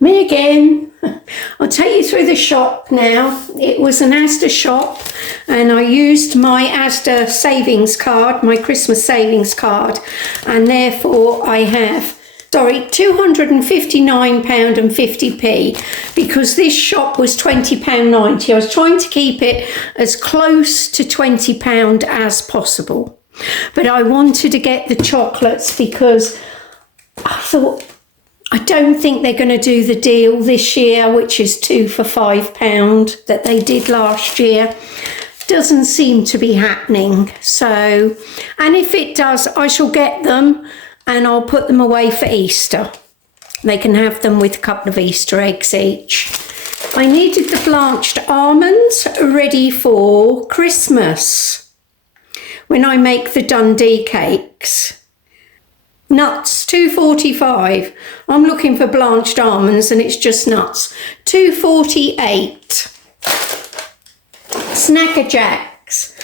Me again. I'll take you through the shop now. It was an Asda shop and I used my Asda savings card, my Christmas savings card, and therefore I have, £259.50 because this shop was £20.90. I was trying to keep it as close to £20 as possible. But I wanted to get the chocolates because I thought, I don't think they're going to do the deal this year, which is 2 for £5 that they did last year. Doesn't seem to be happening. So, and if it does, I shall get them and I'll put them away for Easter. They can have them with a couple of Easter eggs each. I needed the blanched almonds ready for Christmas when I make the Dundee cakes. Nuts, £2.45. I'm looking for blanched almonds and it's just nuts. £2.48. Snacker Jacks,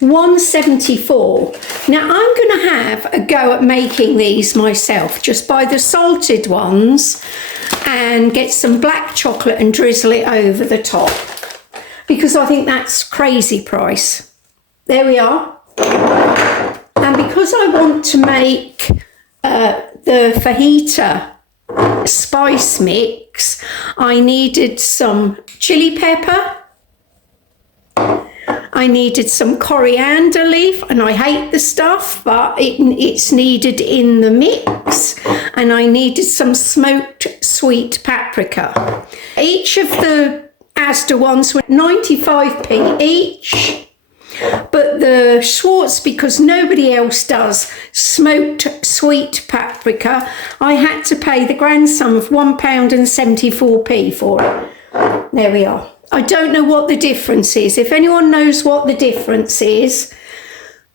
£1.74. Now I'm going to have a go at making these myself. Just buy the salted ones and get some black chocolate and drizzle it over the top. Because I think that's crazy price. There we are. And because I want to make the fajita spice mix, I needed some chili pepper, I needed some coriander leaf, and I hate the stuff, but it's needed in the mix, and I needed some smoked sweet paprika. Each of the Asda ones were 95p each. But the Schwartz, because nobody else does smoked sweet paprika, I had to pay the grand sum of £1.74 for it. There we are. I don't know what the difference is. If anyone knows what the difference is,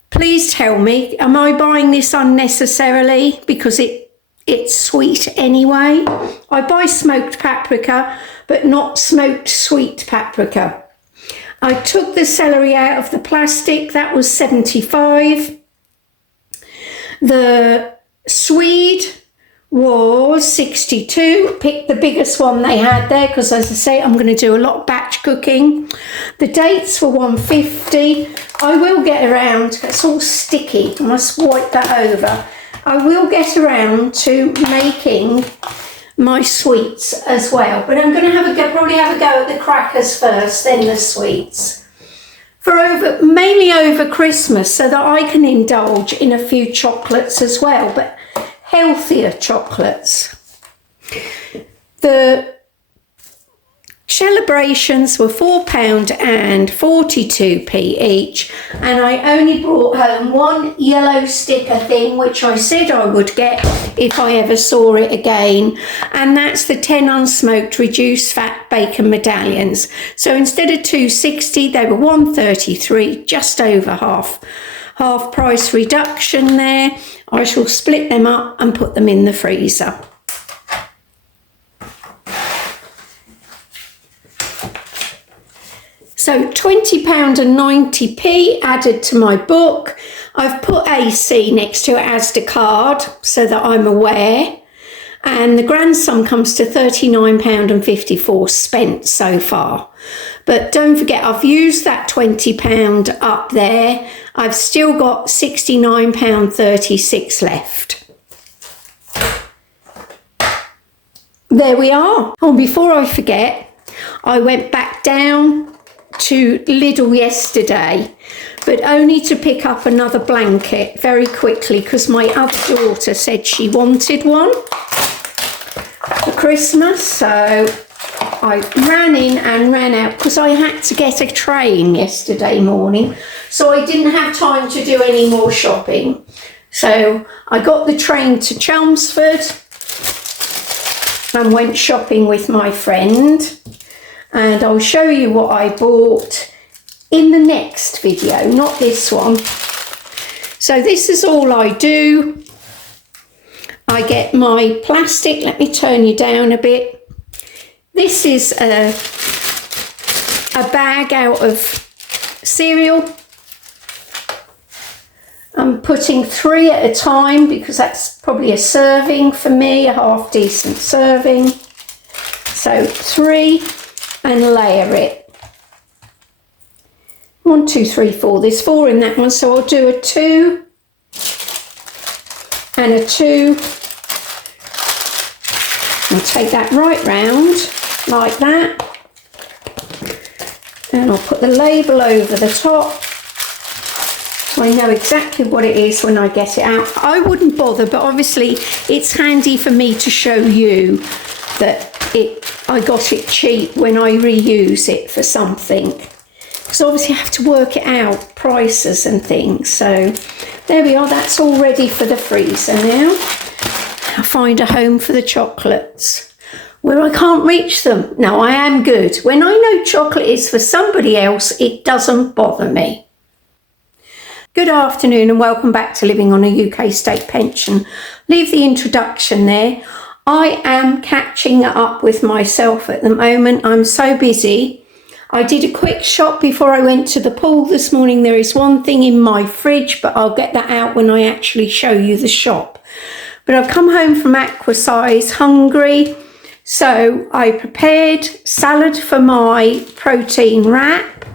please tell me. Am I buying this unnecessarily because it's sweet anyway? I buy smoked paprika, but not smoked sweet paprika. I took the celery out of the plastic, that was 75. The Swede was 62. Picked the biggest one they had there because, as I say, I'm going to do a lot of batch cooking. The dates were 150. I will get around, it's all sticky, I must wipe that over. I will get around to making my sweets as well, but I'm going to probably have a go at the crackers first, then the sweets, mainly over Christmas, so that I can indulge in a few chocolates as well, but healthier chocolates. The celebrations were £4.42 each, and I only brought home one yellow sticker thing, which I said I would get if I ever saw it again, and that's the 10 unsmoked reduced fat bacon medallions. So instead of £2.60 they were £1.33, just over half price reduction there. I shall split them up and put them in the freezer. So £20.90 added to my book. I've put AC next to Asda card so that I'm aware. And the grand sum comes to £39.54 spent so far. But don't forget, I've used that £20 up there. I've still got £69.36 left. There we are. Oh, before I forget, I went back down to Lidl yesterday, but only to pick up another blanket very quickly because my other daughter said she wanted one for Christmas. So I ran in and ran out because I had to get a train yesterday morning, so I didn't have time to do any more shopping. So I got the train to Chelmsford and went shopping with my friend. And I'll show you what I bought in the next video, not this one. So this is all I do. I get my plastic, let me turn you down a bit. This is a bag out of cereal. I'm putting 3 at a time because that's probably a serving for me, a half decent serving. So 3 and layer it. 1, 2, 3, 4. There's 4 in that one, so I'll do a 2 and a 2. I'll take that right round like that. And I'll put the label over the top so I know exactly what it is when I get it out. I wouldn't bother, but obviously it's handy for me to show you that I got it cheap when I reuse it for something. Because obviously I have to work it out, prices and things. So there we are, that's all ready for the freezer now. I'll find a home for the chocolates where I can't reach them. No, I am good. When I know chocolate is for somebody else, it doesn't bother me. Good afternoon and welcome back to Living on a UK State Pension. Leave the introduction there. I am catching up with myself at the moment. I'm so busy. I did a quick shop before I went to the pool this morning. There is one thing in my fridge, but I'll get that out when I actually show you the shop. But I've come home from Aquasize hungry, so I prepared salad for my protein wrap.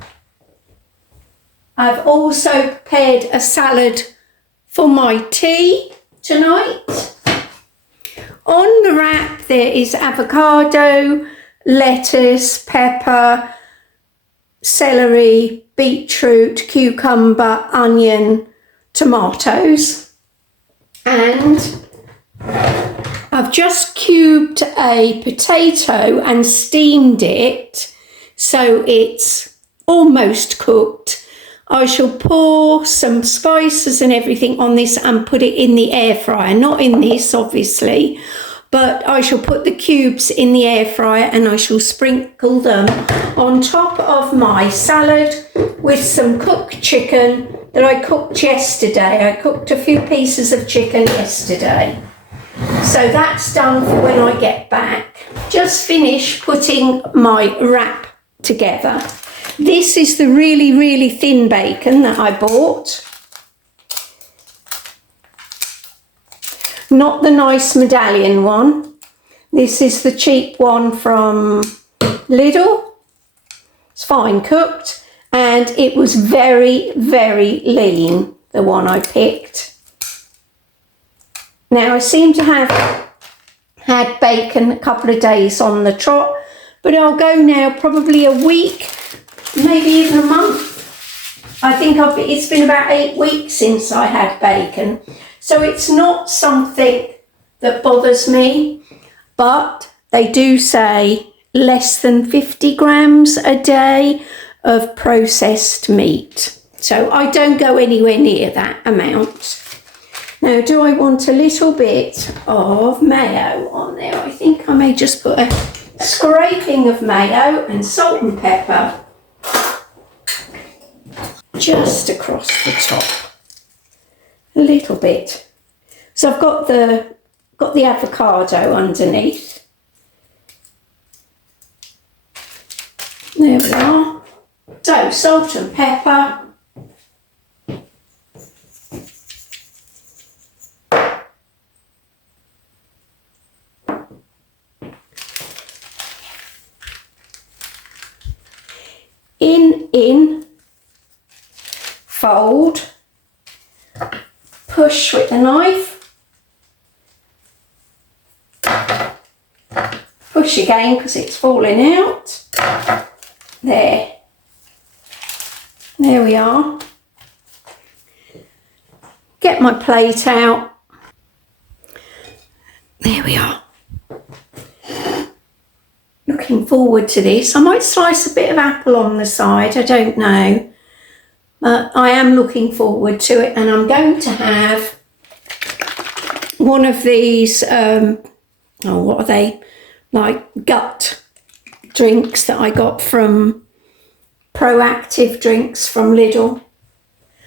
I've also prepared a salad for my tea tonight. On the wrap there is avocado, lettuce, pepper, celery, beetroot, cucumber, onion, tomatoes, and I've just cubed a potato and steamed it so it's almost cooked. I shall pour some spices and everything on this and put it in the air fryer, not in this obviously, but I shall put the cubes in the air fryer and I shall sprinkle them on top of my salad with some cooked chicken that I cooked yesterday. I cooked a few pieces of chicken yesterday. So that's done for when I get back. Just finished putting my wrap together. This is the really, really thin bacon that I bought. Not the nice medallion one. This is the cheap one from Lidl. It's fine cooked and it was very, very lean, the one I picked. Now I seem to have had bacon a couple of days on the trot, but I'll go now probably a week, maybe even a month. I think it's been about 8 weeks since I had bacon. So it's not something that bothers me, but they do say less than 50 grams a day of processed meat. So I don't go anywhere near that amount. Now, do I want a little bit of mayo on there? I think I may just put a scraping of mayo and salt and pepper just across the top. A little bit. So I've got the avocado underneath. There we are. So salt and pepper. In, fold, push with the knife, push again because it's falling out. There we are. Get my plate out. There we are. Looking forward to this. I might slice a bit of apple on the side, I don't know. But I am looking forward to it, and I'm going to have one of these, what are they? Like gut drinks that I got from Proactive Drinks from Lidl.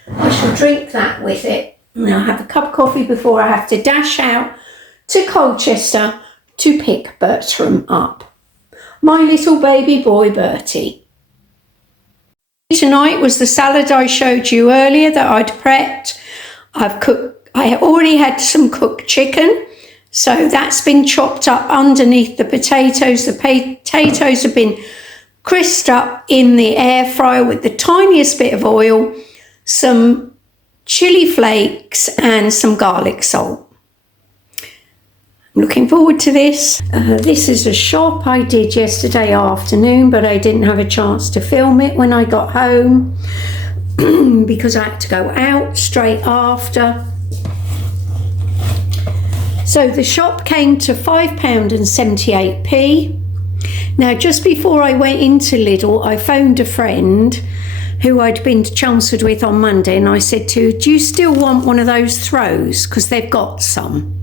I shall drink that with it. And I'll have a cup of coffee before I have to dash out to Colchester to pick Bertram up. My little baby boy Bertie. Tonight was the salad I showed you earlier that I'd prepped. I already had some cooked chicken So that's been chopped up underneath the potatoes. The potatoes have been crisped up in the air fryer with the tiniest bit of oil, some chili flakes and some garlic salt. I'm looking forward to this. This is a shop I did yesterday afternoon, but I didn't have a chance to film it when I got home because I had to go out straight after. So the shop came to £5.78. Now, just before I went into Lidl, I phoned a friend who I'd been to Chelmsford with on Monday, and I said to her, do you still want one of those throws? Because they've got some.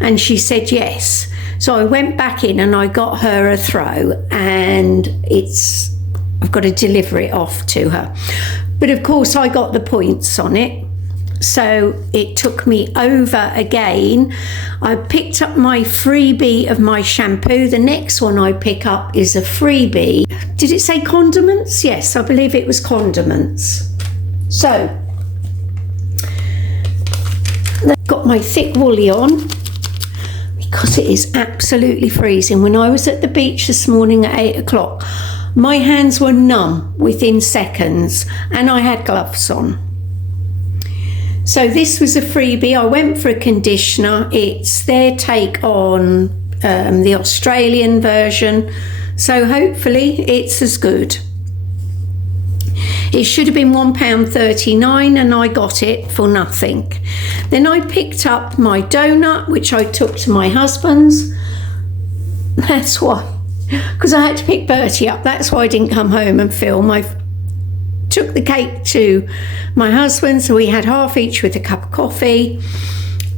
And she said yes. So I went back in and I got her a throw, and I've got to deliver it off to her. But of course I got the points on it. So it took me over again. I picked up my freebie of my shampoo. The next one I pick up is a freebie. Did it say condiments? Yes, I believe it was condiments. So, I've got my thick woolly on because it is absolutely freezing. When I was at the beach this morning at 8 o'clock, my hands were numb within seconds and I had gloves on. So this was a freebie. I went for a conditioner. It's their take on the Australian version. So hopefully it's as good. It should have been £1.39 and I got it for nothing. Then I picked up my donut, which I took to my husband's. That's why, because I had to pick Bertie up. That's why I didn't come home and film. I took the cake to my husband, so we had half each with a cup of coffee.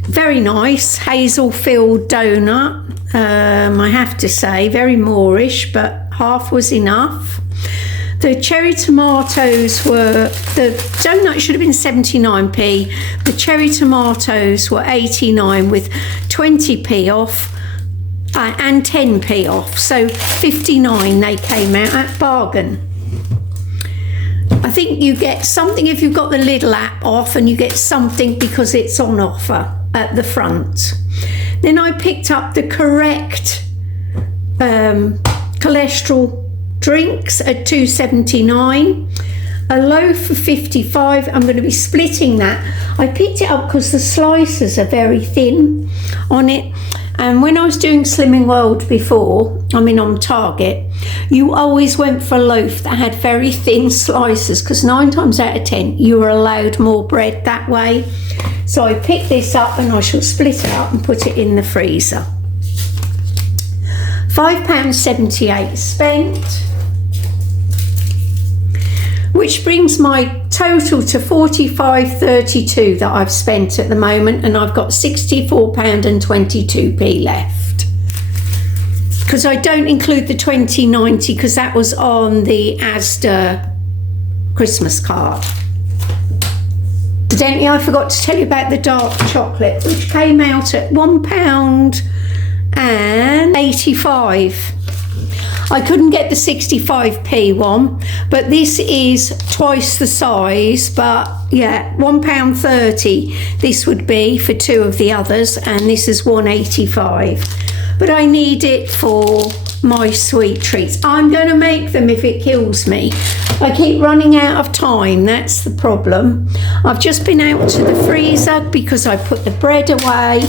Very nice hazel-filled donut, I have to say, very Moorish, but half was enough. The cherry tomatoes the donut should have been 79p, the cherry tomatoes were 89 with 20p off and 10p off, so 59 they came out at bargain. I think you get something if you've got the Lidl app off, and you get something because it's on offer at the front. Then I picked up the correct cholesterol drinks at £2.79. A loaf for 55. I'm going to be splitting that. I picked it up because the slices are very thin on it. And when I was doing Slimming World before, on Target, you always went for a loaf that had very thin slices, because 9 times out of 10 you were allowed more bread that way. So I picked this up and I shall split it up and put it in the freezer. £5.78 spent, which brings my total to £45.32 that I've spent at the moment, and I've got £64.22 left. Because I don't include the 20.90 because that was on the Asda Christmas card. Incidentally, I forgot to tell you about the dark chocolate, which came out at £1.85. I couldn't get the 65p one, but this is twice the size, but yeah, £1.30 this would be for 2 of the others, and this is £1.85. But I need it for my sweet treats. I'm going to make them if it kills me. I keep running out of time, that's the problem. I've just been out to the freezer because I put the bread away,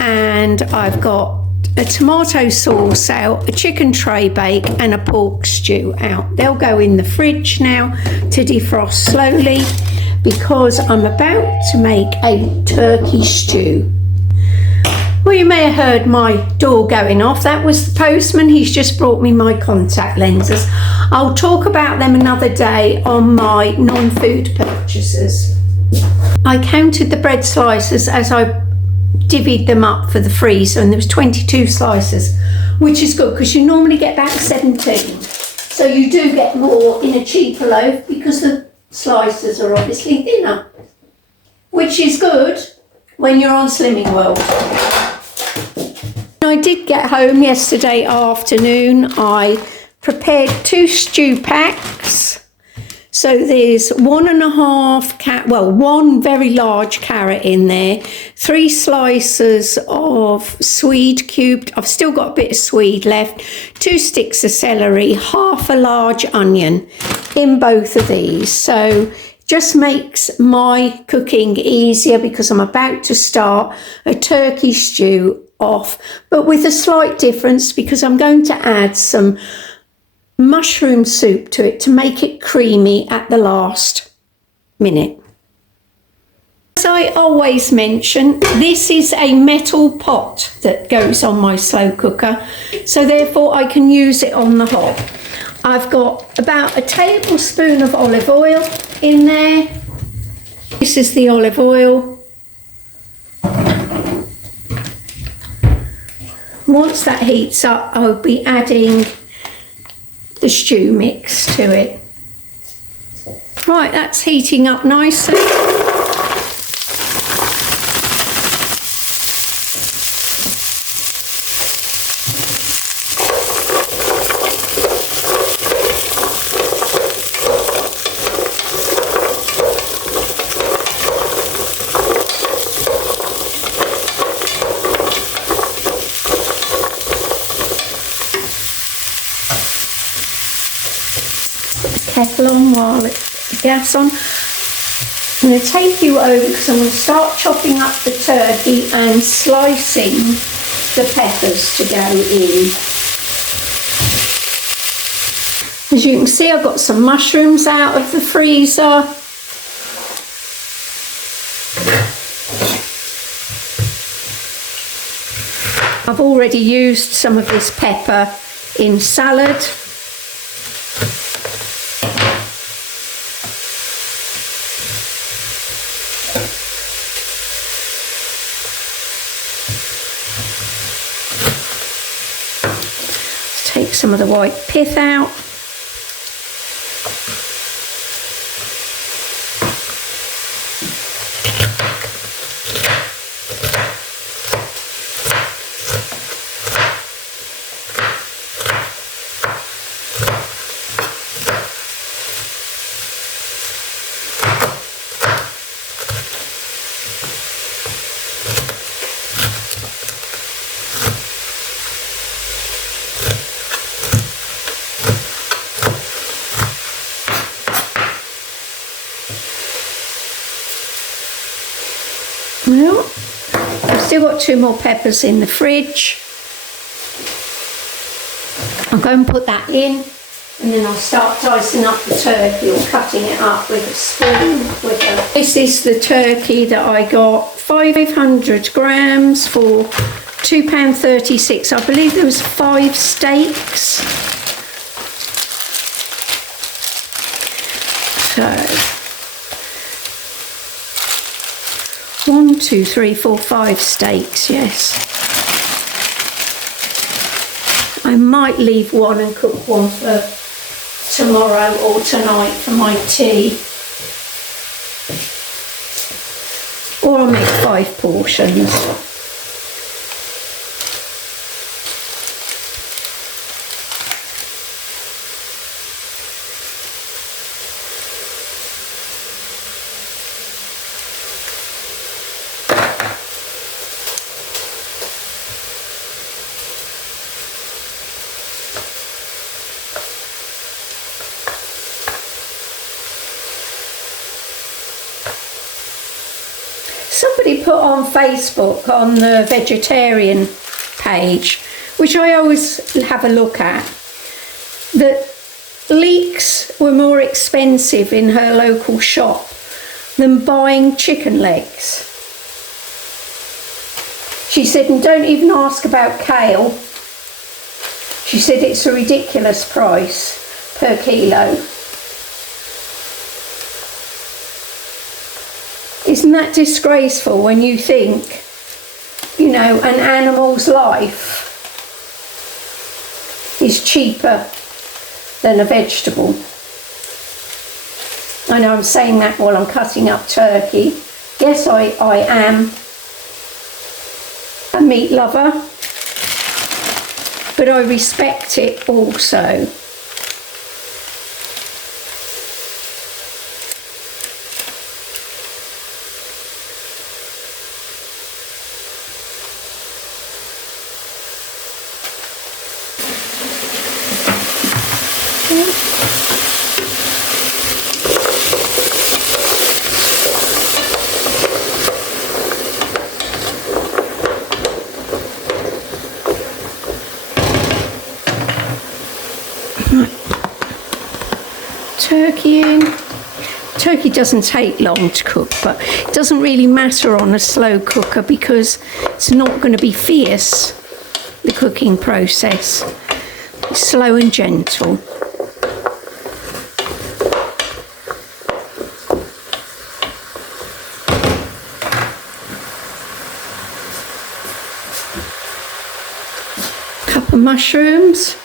and I've got a tomato sauce out, a chicken tray bake and a pork stew out. They'll go in the fridge now to defrost slowly because I'm about to make a turkey stew. Well, you may have heard my door going off. That was the postman. He's just brought me my contact lenses. I'll talk about them another day on my non-food purchases. I counted the bread slices as I divvied them up for the freezer, and there was 22 slices, which is good because you normally get about 17. So you do get more in a cheaper loaf because the slices are obviously thinner, which is good when you're on Slimming World. I did get home yesterday afternoon. I prepared 2 stew packs, So there's 1.5 one very large carrot in there, 3 slices of swede cubed. I've still got a bit of swede left, 2 sticks of celery, half a large onion in both of these. So just makes my cooking easier because I'm about to start a turkey stew off, but with a slight difference because I'm going to add some mushroom soup to it to make it creamy at the last minute. As I always mention, this is a metal pot that goes on my slow cooker, so therefore I can use it on the hob. I've got about a tablespoon of olive oil in there. This is the olive oil. Once that heats up, I'll be adding the stew mix to it. Right, that's heating up nicely. Kettle on while it's the gas on. I'm going to take you over because I'm going to start chopping up the turkey and slicing the peppers to go in. As you can see, I've got some mushrooms out of the freezer. I've already used some of this pepper in salad. Take some of the white pith out. Well, I've still got 2 more peppers in the fridge. I'll go and put that in, and then I'll start dicing up the turkey or cutting it up with a spoon. This is the turkey that I got, 500 grams for £2.36. I believe there was 5 steaks. So 1, 2, 3, 4, 5 steaks, yes. I might leave one and cook one for tomorrow or tonight for my tea. Or I'll make 5 portions. Somebody put on Facebook on the vegetarian page, which I always have a look at, that leeks were more expensive in her local shop than buying chicken legs. She said, and don't even ask about kale. She said it's a ridiculous price per kilo. Isn't that disgraceful when you think, you know, an animal's life is cheaper than a vegetable? I know I'm saying that while I'm cutting up turkey. Yes, I am a meat lover, but I respect it also. Turkey in. Turkey doesn't take long to cook, but it doesn't really matter on a slow cooker because it's not going to be fierce, the cooking process. It's slow and gentle. Cup of mushrooms.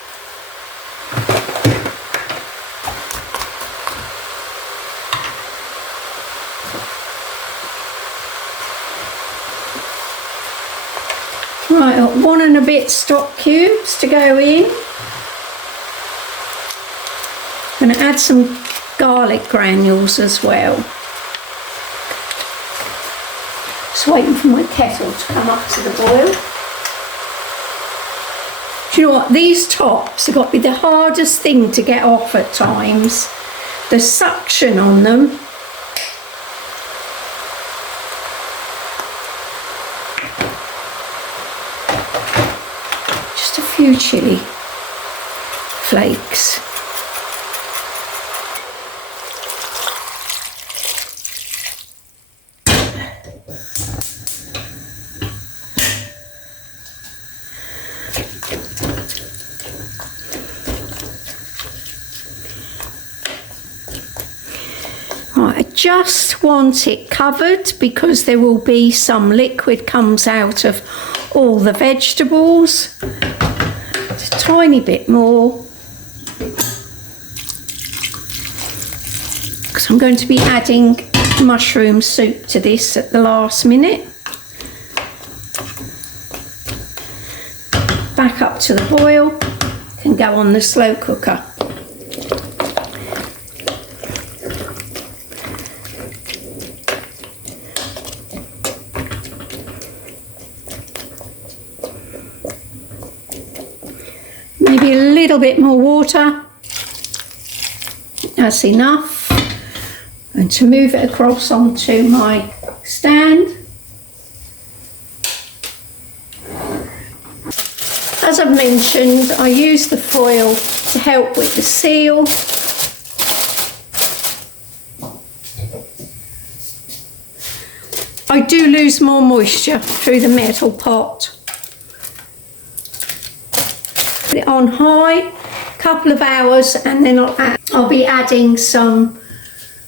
Right, 1 and a bit stock cubes to go in. I'm going to add some garlic granules as well. Just waiting for my kettle to come up to the boil. Do you know what? These tops have got to be the hardest thing to get off at times. The suction on them. Just a few chilli flakes. Right, I just want it covered because there will be some liquid comes out of all the vegetables. Just a tiny bit more because I'm going to be adding mushroom soup to this at the last minute. Back up to the boil, can go on the slow cooker. Maybe a little bit more water, that's enough. And to move it across onto my stand. As I've mentioned, I use the foil to help with the seal. I do lose more moisture through the metal pot. Put it on high, couple of hours, and then I'll be adding some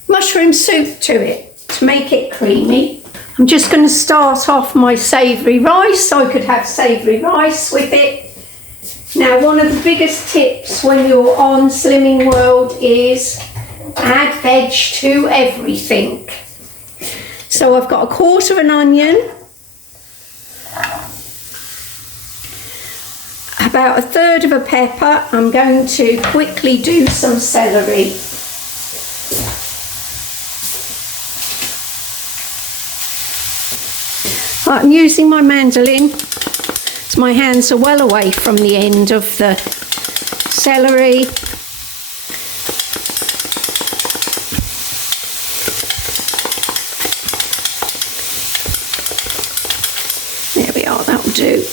mushroom soup to it to make it creamy. I'm just going to start off my savoury rice. I could have savoury rice with it. Now, one of the biggest tips when you're on Slimming World is add veg to everything. So I've got 1/4 of an onion, about 1/3 of a pepper. I'm going to quickly do some celery. Right, I'm using my mandolin, so my hands are well away from the end of the celery. There we are, that'll do.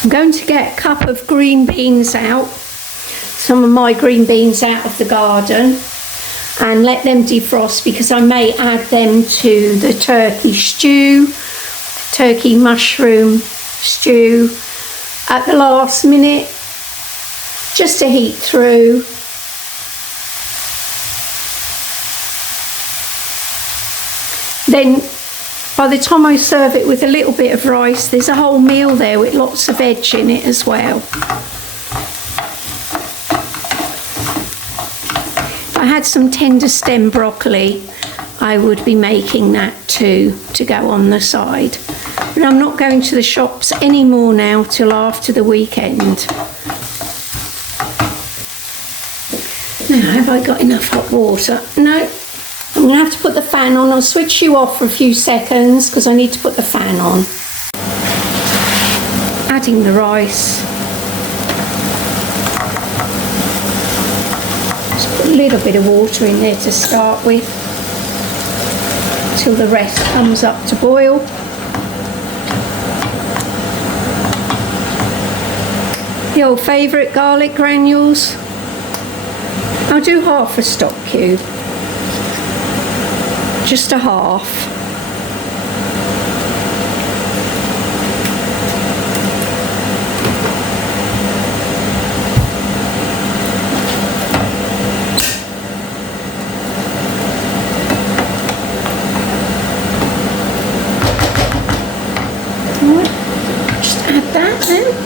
I'm going to get a cup of green beans out, some of my green beans out of the garden, and let them defrost because I may add them to the turkey stew, turkey mushroom stew at the last minute, just to heat through. Then by the time I serve it with a little bit of rice, there's a whole meal there with lots of veg in it as well. If I had some tender stem broccoli, I would be making that too, to go on the side. But I'm not going to the shops anymore now till after the weekend. Now, have I got enough hot water? No. I'm going to have to put the fan on. I'll switch you off for a few seconds because I need to put the fan on. Adding the rice. Just put a little bit of water in there to start with till the rest comes up to boil. The old favourite, garlic granules. I'll do half a stock cube. Just a half. Just add that then.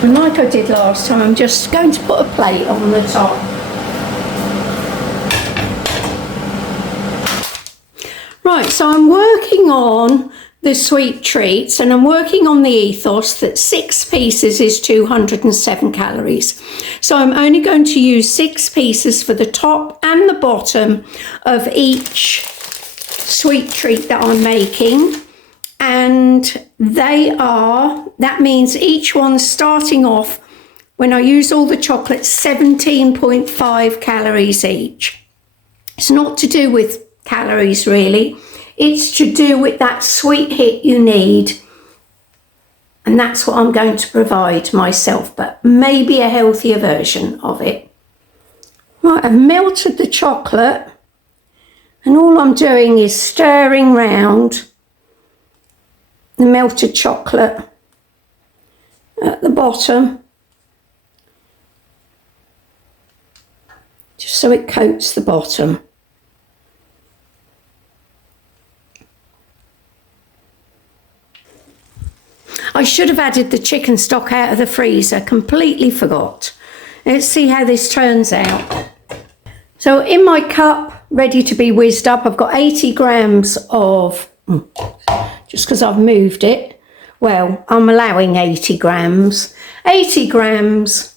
And like I did last time, I'm just going to put a plate on the top. Right, so I'm working on the sweet treats and I'm working on the ethos that 6 pieces is 207 calories. So I'm only going to use 6 pieces for the top and the bottom of each sweet treat that I'm making. And that means each one's starting off, when I use all the chocolate, 17.5 calories each. It's not to do with calories really, it's to do with that sweet hit you need. And that's what I'm going to provide myself, but maybe a healthier version of it. Right, I've melted the chocolate and all I'm doing is stirring round the melted chocolate at the bottom, just so it coats the bottom. I should have added the chicken stock out of the freezer, completely forgot. Let's see how this turns out. So in my cup, ready to be whizzed up, I've got 80 grams of, just because I've moved it, well, I'm allowing 80 grams. 80 grams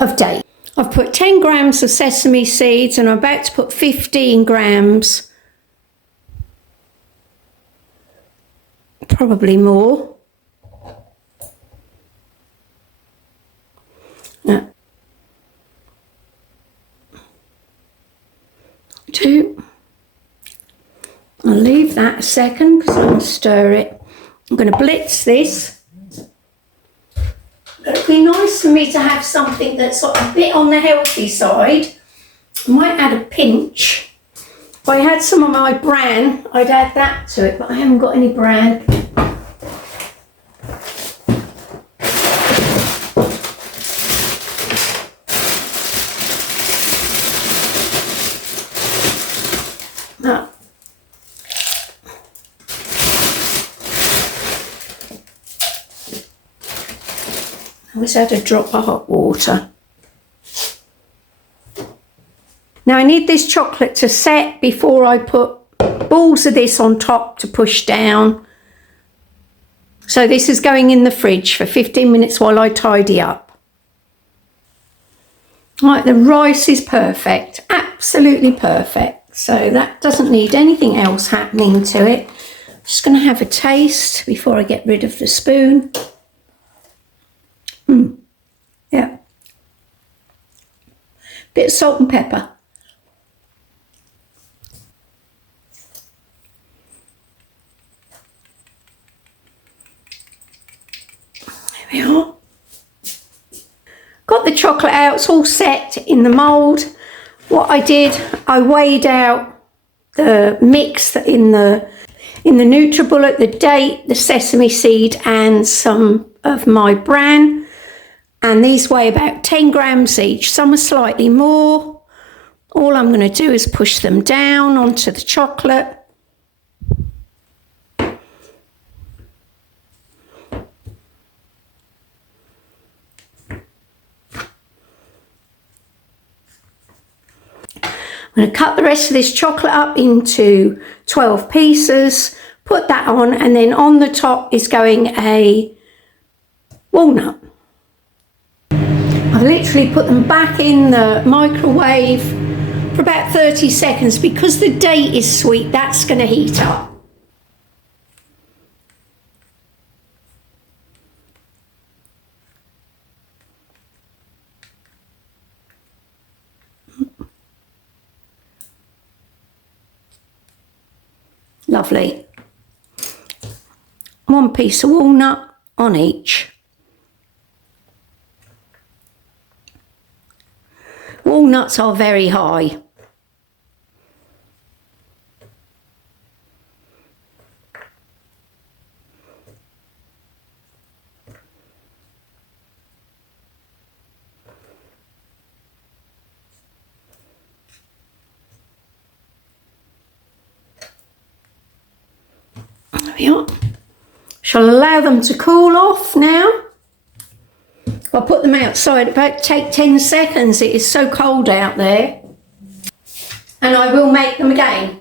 of date. I've put 10 grams of sesame seeds and I'm about to put 15 grams, probably more. No. 2. I'll leave that a second because I'm going to stir it. I'm going to blitz this. It'd be nice for me to have something that's sort of a bit on the healthy side. I might add a pinch. If I had some of my bran, I'd add that to it, but I haven't got any bran. No. I always add a drop of hot water. Now I need this chocolate to set before I put balls of this on top to push down. So this is going in the fridge for 15 minutes while I tidy up. Right, the rice is perfect, absolutely perfect. So that doesn't need anything else happening to it. I'm just going to have a taste before I get rid of the spoon. Yeah. Bit of salt and pepper. There we are. Got the chocolate out, it's all set in the mould. What I did, I weighed out the mix in the NutriBullet, the date, the sesame seed and some of my bran. And these weigh about 10 grams each. Some are slightly more. All I'm going to do is push them down onto the chocolate. I'm going to cut the rest of this chocolate up into 12 pieces, put that on, and then on the top is going a walnut. I've literally put them back in the microwave for about 30 seconds. Because the date is sweet, that's going to heat up. Lovely. One piece of walnut on each. Walnuts are very high. There we are. Shall allow them to cool off now. I'll put them outside, about take 10 seconds. It is so cold out there. And I will make them again.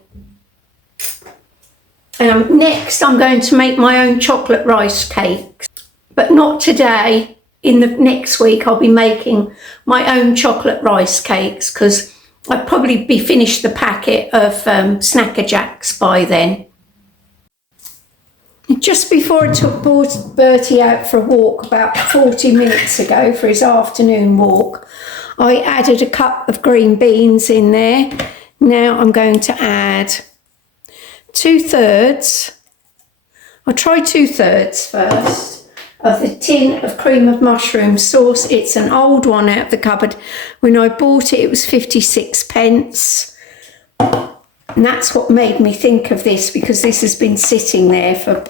Next I'm going to make my own chocolate rice cakes. But not today. In the next week I'll be making my own chocolate rice cakes, because I'll probably be finished the packet of Snacker Jacks by then. Just before I took Bertie out for a walk about 40 minutes ago for his afternoon walk, I added a cup of green beans in there. Now I'm going to add 2/3, I'll try 2/3 first, of the tin of cream of mushroom sauce. It's an old one out of the cupboard. When I bought it, it was 56p. And that's what made me think of this, because this has been sitting there for,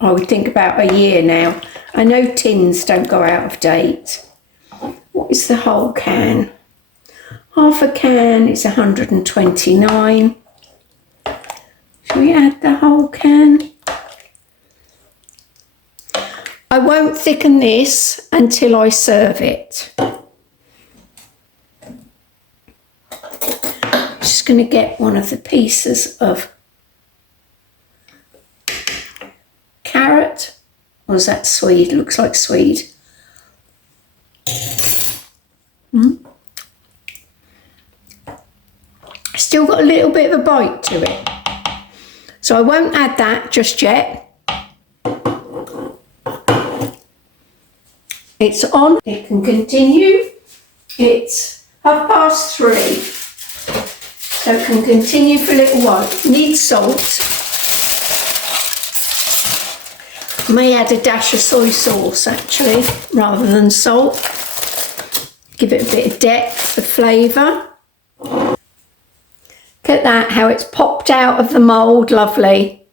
I would think, about a year now. I know tins don't go out of date. What is the whole can? Half a can is 129. Shall we add the whole can? I won't thicken this until I serve it. Just going to get one of the pieces of carrot, or is that swede? Looks like swede. Still got a little bit of a bite to it, so I won't add that just yet. It's on, it can continue. It's 3:30. So it can continue for a little while. It needs salt. I may add a dash of soy sauce actually, rather than salt. Give it a bit of depth, of flavour. Look at that, how it's popped out of the mould, lovely.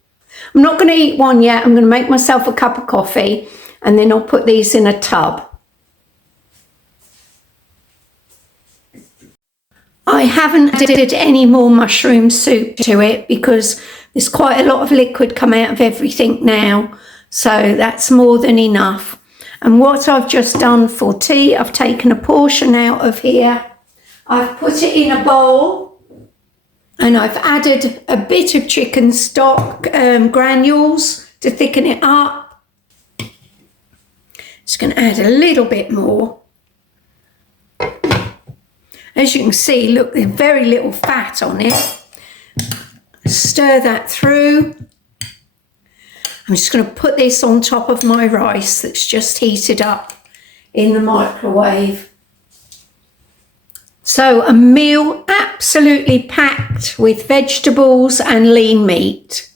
I'm not going to eat one yet. I'm going to make myself a cup of coffee, and then I'll put these in a tub. I haven't added any more mushroom soup to it because there's quite a lot of liquid come out of everything now, so that's more than enough. And what I've just done for tea, I've taken a portion out of here, I've put it in a bowl, and I've added a bit of chicken stock granules to thicken it up. Just going to add a little bit more. As you can see, look, there's very little fat on it. Stir that through. I'm just going to put this on top of my rice that's just heated up in the microwave. So a meal absolutely packed with vegetables and lean meat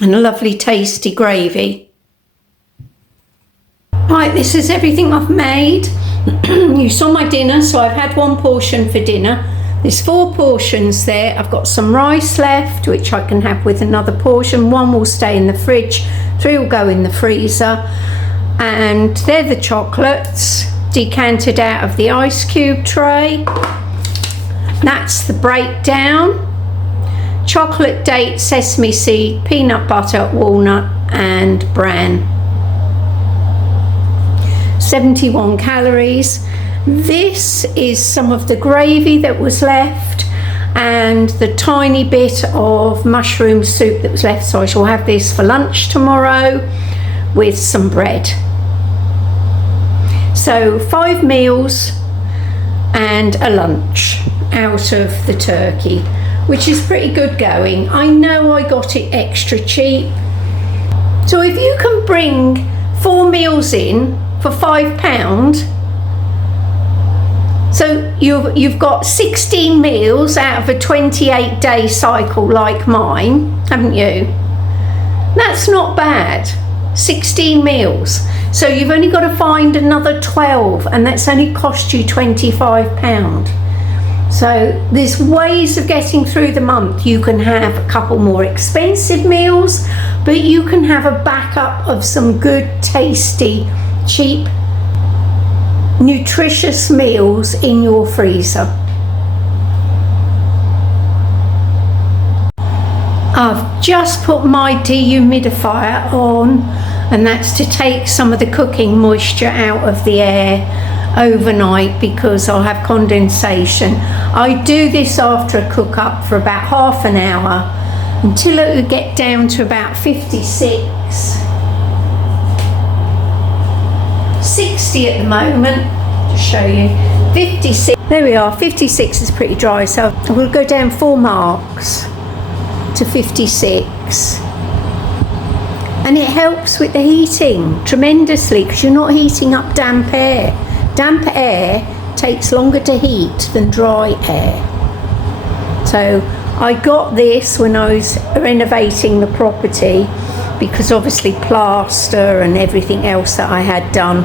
and a lovely tasty gravy. Right, this is everything I've made. You saw my dinner, so I've had one portion for dinner. There's 4 portions there. I've got some rice left, which I can have with another portion. 1 will stay in the fridge, 3 will go in the freezer. And they're the chocolates decanted out of the ice cube tray. That's the breakdown. Chocolate, date, sesame seed, peanut butter, walnut and bran. 71 calories. This is some of the gravy that was left, and the tiny bit of mushroom soup that was left. So I shall have this for lunch tomorrow with some bread. So 5 meals and a lunch out of the turkey, which is pretty good going. I know I got it extra cheap. So if you can bring 4 meals in for £5, so you've got 16 meals out of a 28-day cycle like mine, haven't you? That's not bad. 16 meals. So you've only got to find another 12, and that's only cost you £25. So there's ways of getting through the month. You can have a couple more expensive meals, but you can have a backup of some good, tasty, cheap, nutritious meals in your freezer. I've just put my dehumidifier on, and that's to take some of the cooking moisture out of the air overnight because I'll have condensation. I do this after a cook up for about half an hour until it will get down to about 56. 60 at the moment, to show you. 56, there we are, 56 is pretty dry, so we'll go down 4 marks to 56. And it helps with the heating tremendously because you're not heating up damp air. Damp air takes longer to heat than dry air. So I got this when I was renovating the property because obviously plaster and everything else that I had done,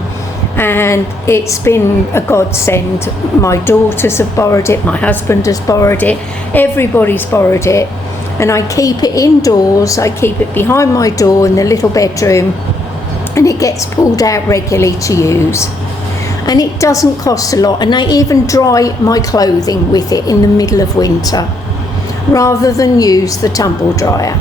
and it's been a godsend. My daughters have borrowed it, my husband has borrowed it, everybody's borrowed it. And I keep it indoors, I keep it behind my door in the little bedroom, and it gets pulled out regularly to use. And it doesn't cost a lot, and I even dry my clothing with it in the middle of winter rather than use the tumble dryer.